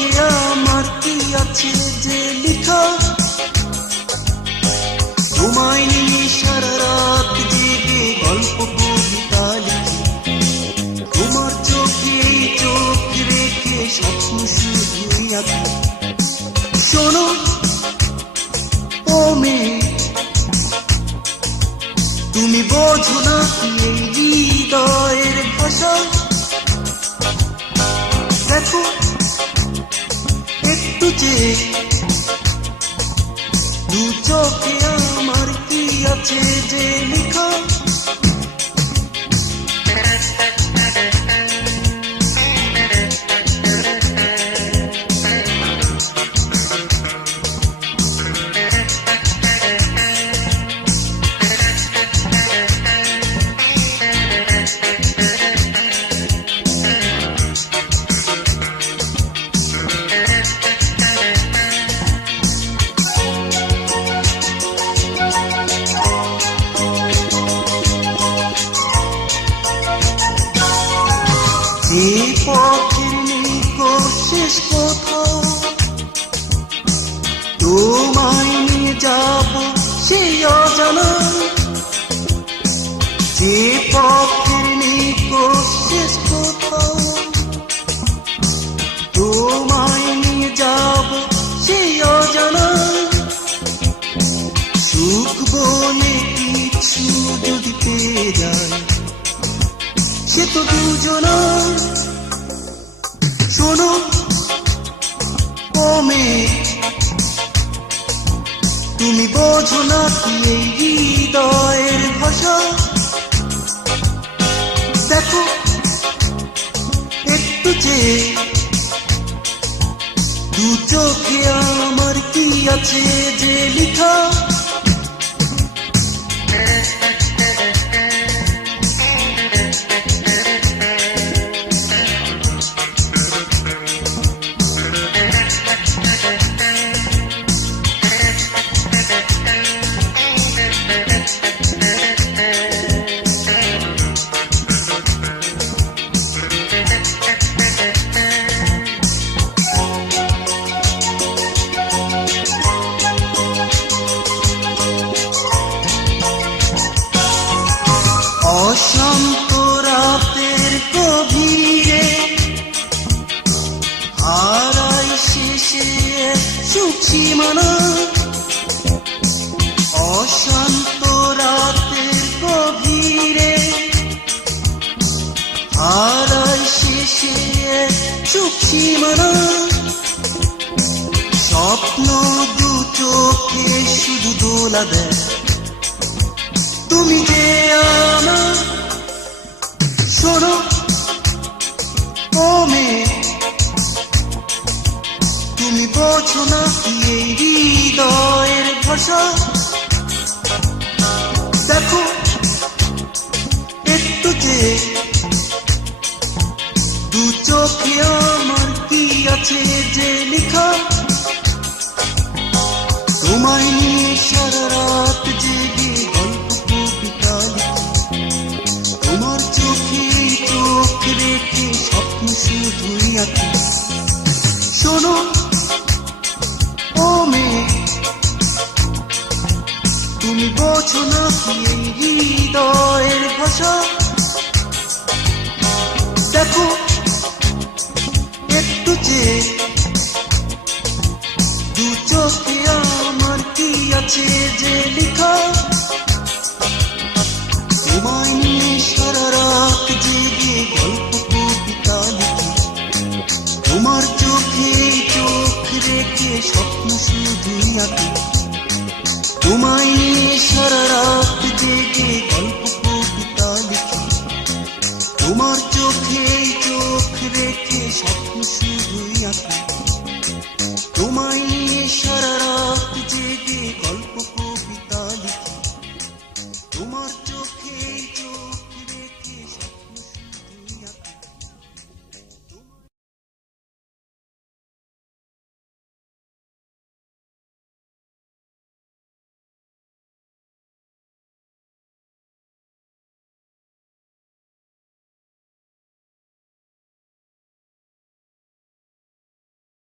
চোখে আমার কি আছে যে লেখা, তোমায় নিয়ে সারা রাত জেগে গল্প কবিতা লিখি, তোমার চোখে চোখ রেখে স্বপ্ন শুধুই আঁকি। শোনো ও মেয়ে, তুমি বোঝো না এই হৃদয়ের ভাষা, দেখো একটু যে দু চোখে আমার কি আছে যে লেখা। এই পথের নিকট শেষ কোথাও তোমায় নিয়ে যাব সেই অজানা, যে পথের নিকট শেষ কোথাও তোমায় নিয়ে যাব সেই অজানা। সুখ বলে কিছু যদি পেয়ে যায় সে তো দুজনার। শোনো ও মেয়ে, তুমি বোঝো না কি এই হৃদয়ের ভাষা, দেখো একটু যে দু চোখে আমার কি আছে যে লেখা। অশান্ত রাতের গভীরে হারাই শেষে সুখী মানা, অশান্ত রাতের গভীরে হারাই শেষে সুখী মানা। স্বপ্ন দু চোখে শুধু দোলা দেয়, তুমি যে আমার। শোনো ও মেয়ে, তুমি বোঝো না কি এই হৃদয়ের ভাষা, দেখো একটু যে দু চোখে আমার কি আছে যে লেখা। তোমায় নিয়ে সারা রাত জেগে গল্প কবিতা লিখি, তোমার চোখে চোখ রেখে স্বপ্ন শুধুই আঁকি। শোনো ও মেয়ে, তুমি বোঝো না